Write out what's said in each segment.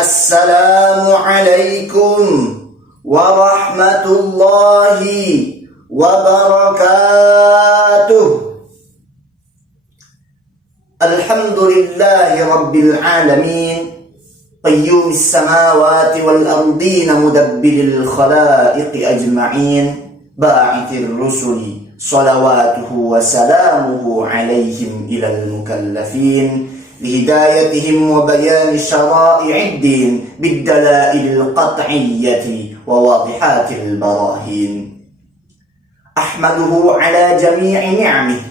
Assalamualaikum warahmatullahi wabarakatuh. Alhamdulillahi rabbil alamin, qayyumis samawati wal ardina mudabbiril khalaiqi ajma'in, ba'ithir rusuli salawatuhu wa salamuhu alaihim ilal mukallafin بهدايتهم وبيان شرائع الدين بالدلائل القطعية وواضحات البراهين. أحمده على جميع نعمه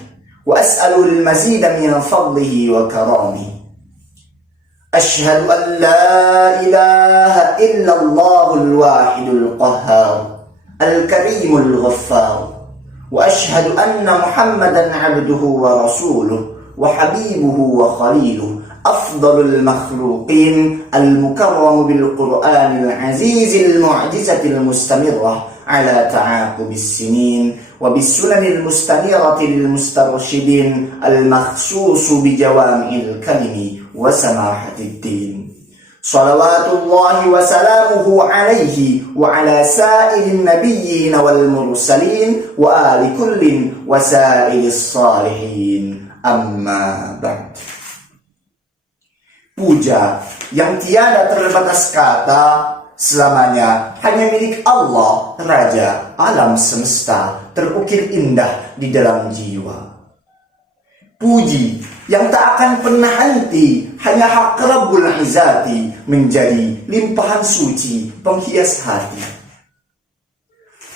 وأسأله المزيد من فضله وكرامه. أشهد أن لا إله إلا الله الواحد القهار الكريم الغفار، وأشهد أن محمدا عبده ورسوله وحبيبه وخليله، أفضل المخلوقين المكرم بالقرآن العزيز المعجزة المستمرة على تعاقب السنين وبالسنن المستنيرة للمسترشدين المخصوص بجوامع الكلم وسماحة الدين. صلوات الله وسلامه عليه وعلى سائر النبيين والمرسلين وآل كل وسائر الصالحين. Amma ba'd. Puja yang tiada terbatas kata selamanya hanya milik Allah, Raja alam semesta, terukir indah di dalam jiwa. Puji yang tak akan pernah henti hanya hak Rabbul Izzati, menjadi limpahan suci penghias hati.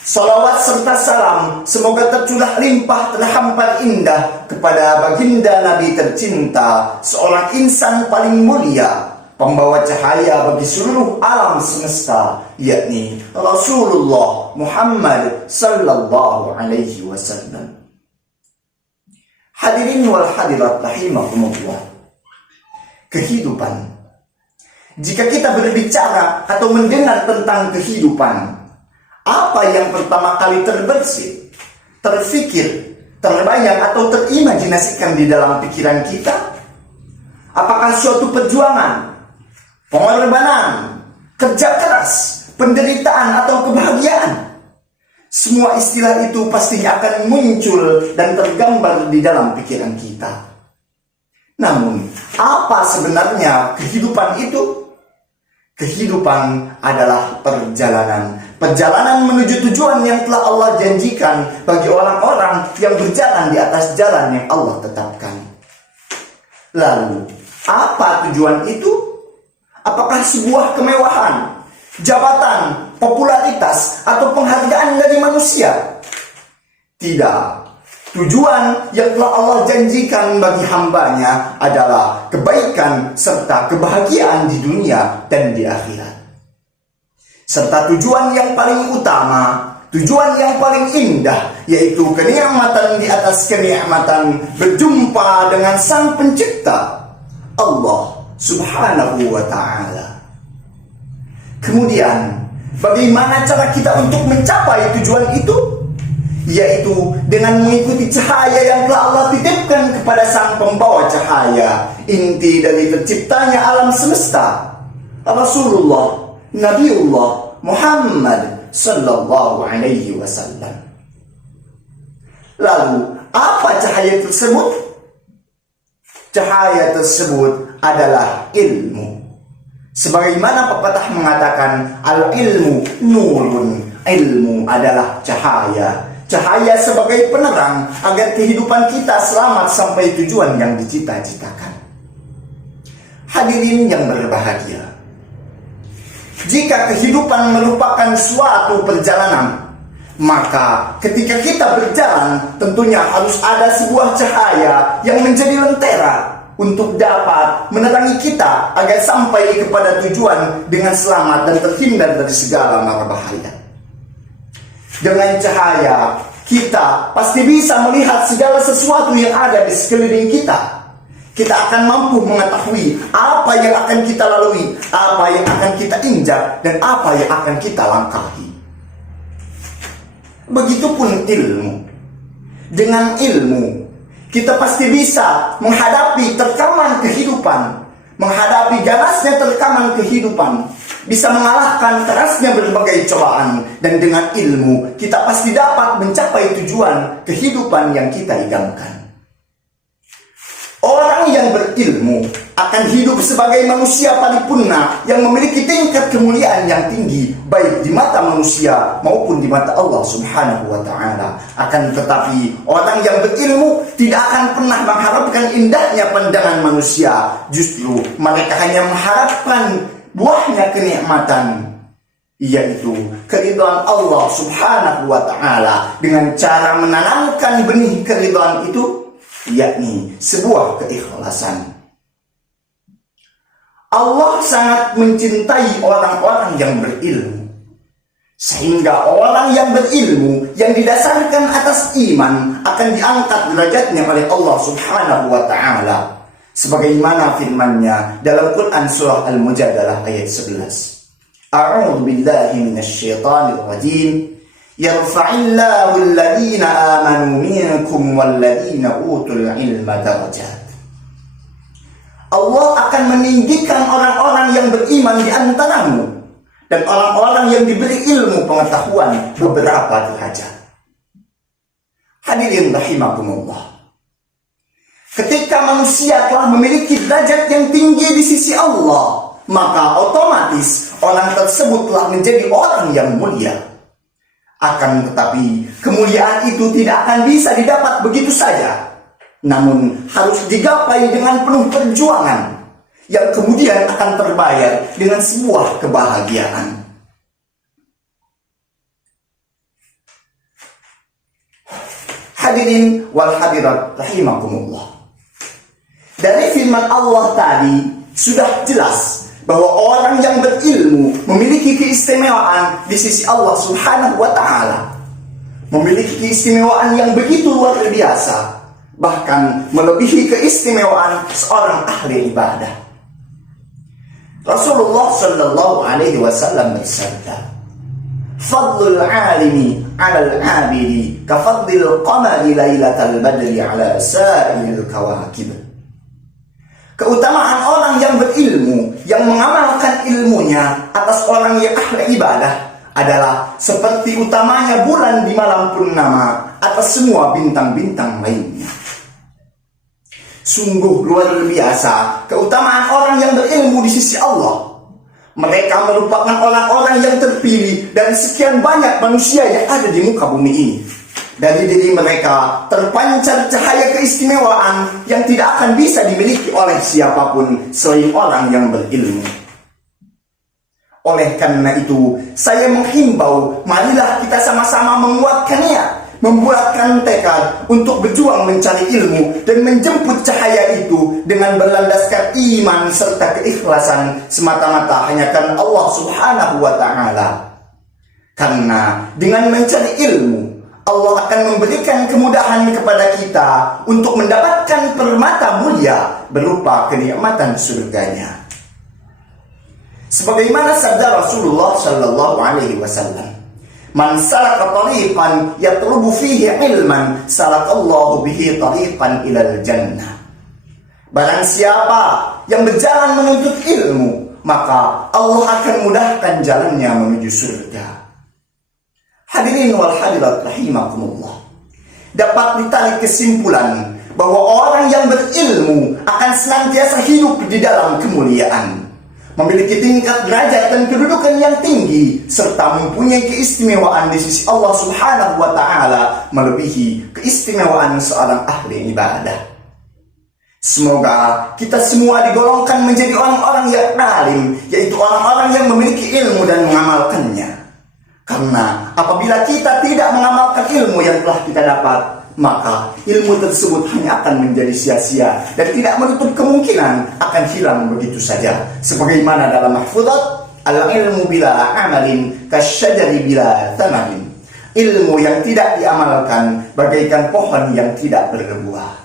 Salawat serta salam semoga tercurah limpah terhampar indah kepada baginda Nabi tercinta, seorang insan paling mulia, pembawa cahaya bagi seluruh alam semesta, yakni Rasulullah Muhammad sallallahu alaihi wasallam. Hadirin wal hadirat rahimakumullah. Kehidupan. Jika kita berbicara atau mendengar tentang kehidupan, apa yang pertama kali terbersit, terfikir, terbayang atau terimajinasikan di dalam pikiran kita? Apakah suatu perjuangan, pengorbanan, kerja keras, penderitaan atau kebahagiaan? Semua istilah itu pastinya akan muncul dan tergambar di dalam pikiran kita. Namun, apa sebenarnya kehidupan itu? Kehidupan adalah perjalanan menuju tujuan yang telah Allah janjikan bagi orang-orang yang berjalan di atas jalan yang Allah tetapkan. Lalu, apa tujuan itu? Apakah sebuah kemewahan, jabatan, popularitas, atau penghargaan dari manusia? Tidak. Tujuan yang telah Allah janjikan bagi hambanya adalah kebaikan serta kebahagiaan di dunia dan di akhirat. Serta tujuan yang paling utama, tujuan yang paling indah, yaitu kenikmatan di atas kenikmatan, berjumpa dengan Sang Pencipta, Allah Subhanahu wa Ta'ala. Kemudian, bagaimana cara kita untuk mencapai tujuan itu? Yaitu dengan mengikuti cahaya yang telah Allah titipkan kepada Sang Pembawa cahaya, inti dari terciptanya alam semesta, Rasulullah Nabiullah Muhammad sallallahu alaihi wasallam. Lalu, apa cahaya tersebut? Cahaya tersebut adalah ilmu. Sebagaimana pepatah mengatakan, al-ilmu nurun, ilmu adalah cahaya. Cahaya sebagai penerang agar kehidupan kita selamat sampai tujuan yang dicita-citakan. Hadirin yang berbahagia, jika kehidupan merupakan suatu perjalanan, maka ketika kita berjalan tentunya harus ada sebuah cahaya yang menjadi lentera untuk dapat menerangi kita agar sampai kepada tujuan dengan selamat dan terhindar dari segala mara bahaya. Dengan cahaya, kita pasti bisa melihat segala sesuatu yang ada di sekeliling kita. Kita akan mampu mengetahui apa yang akan kita lalui, apa yang akan kita injak, dan apa yang akan kita langkahi. Begitupun ilmu. Dengan ilmu, kita pasti bisa menghadapi tekanan kehidupan, menghadapi ganasnya terkaman kehidupan, bisa mengalahkan kerasnya berbagai cobaan, dan dengan ilmu kita pasti dapat mencapai tujuan kehidupan yang kita idamkan. Orang yang berilmu akan hidup sebagai manusia paripurna yang memiliki tingkat kemuliaan yang tinggi, baik di mata manusia maupun di mata Allah Subhanahu wa Ta'ala. Akan tetapi, orang yang berilmu tidak akan pernah mengharapkan indahnya pandangan manusia. Justru mereka hanya mengharapkan buahnya kenikmatan, yaitu keridhaan Allah Subhanahu wa Ta'ala, dengan cara menanamkan benih keridhaan itu, yakni sebuah keikhlasan. Allah sangat mencintai orang-orang yang berilmu, sehingga orang yang berilmu yang didasarkan atas iman akan diangkat derajatnya oleh Allah Subhanahu wa Ta'ala, sebagaimana firman-Nya dalam Quran surah Al-Mujadalah ayat 11. A'udzu billahi minasyaitonir rajim. Yarfa'illahu alladhina amanu minkum walladhina utul ilma darajat. Allah akan meninggikan orang-orang yang beriman di antaramu dan orang-orang yang diberi ilmu pengetahuan beberapa derajat. Hadirin rahimakumullah. Ketika manusia telah memiliki derajat yang tinggi di sisi Allah, maka otomatis orang tersebut telah menjadi orang yang mulia. Akan tetapi, kemuliaan itu tidak akan bisa didapat begitu saja, namun harus digapai dengan penuh perjuangan, yang kemudian akan terbayar dengan sebuah kebahagiaan. Hadirin wal hadirat rahimakumullah. Dari firman Allah tadi sudah jelas bahwa orang yang berilmu memiliki keistimewaan di sisi Allah Subhanahu wa Ta'ala, memiliki keistimewaan yang begitu luar biasa, bahkan melebihi keistimewaan seorang ahli ibadah. Rasulullah Shallallahu Alaihi Wasallam bersabda, "Fadlul alimi 'alal 'abidi kafadlil qamari lailatal badri 'ala sa'il kawakib." Keutamaan orang yang berilmu, yang mengamalkan ilmunya atas orang yang ahli ibadah, adalah seperti utamanya bulan di malam purnama atas semua bintang-bintang lainnya. Sungguh luar biasa keutamaan orang yang berilmu di sisi Allah. Mereka merupakan orang-orang yang terpilih dari sekian banyak manusia yang ada di muka bumi ini. Dari diri mereka terpancar cahaya keistimewaan yang tidak akan bisa dimiliki oleh siapapun selain orang yang berilmu. Oleh karena itu, saya menghimbau, marilah kita sama-sama menguatkan niat, membuatkan tekad untuk berjuang mencari ilmu dan menjemput cahaya itu dengan berlandaskan iman serta keikhlasan semata-mata hanya karena Allah Subhanahu wa Ta'ala. Karena dengan mencari ilmu, Allah akan memberikan kemudahan kepada kita untuk mendapatkan permata mulia berupa kenikmatan surganya. Sebagaimana sabda Rasulullah Shallallahu Alaihi Wasallam, "Man salaka tariqan yatlubu fihi ilman, salakallahu bihi tariqan ilal jannah." Barang siapa yang berjalan menuntut ilmu, maka Allah akan mudahkan jalannya menuju surga. Hadirin wal hadirat rahimakumullah. Dapat ditarik kesimpulan bahwa orang yang berilmu akan senantiasa hidup di dalam kemuliaan, memiliki tingkat derajat dan kedudukan yang tinggi, serta mempunyai keistimewaan di sisi Allah Subhanahu wa Ta'ala melebihi keistimewaan seorang ahli ibadah. Semoga kita semua digolongkan menjadi orang-orang yang alim, yaitu orang-orang yang memiliki ilmu dan mengamalkannya. Karena apabila kita tidak mengamalkan ilmu yang telah kita dapat, maka ilmu tersebut hanya akan menjadi sia-sia dan tidak menutup kemungkinan akan hilang begitu saja. Sebagaimana dalam mahfudzat, al-ilmu bila amalin kasyajari bila tamarin. Ilmu yang tidak diamalkan bagaikan pohon yang tidak berbuah.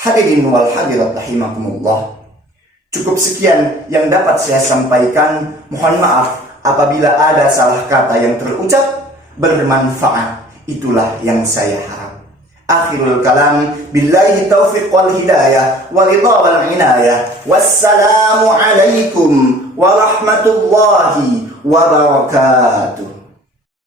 Hadirin wal hadirat rahimakumullah. Cukup sekian yang dapat saya sampaikan. Mohon maaf apabila ada salah kata yang terucap. Bermanfaat, itulah yang saya harap. Akhirul kalam, billahi taufiq wal hidayah, wa ridha wal inayah. Wassalamu alaikum warahmatullahi wabarakatuh.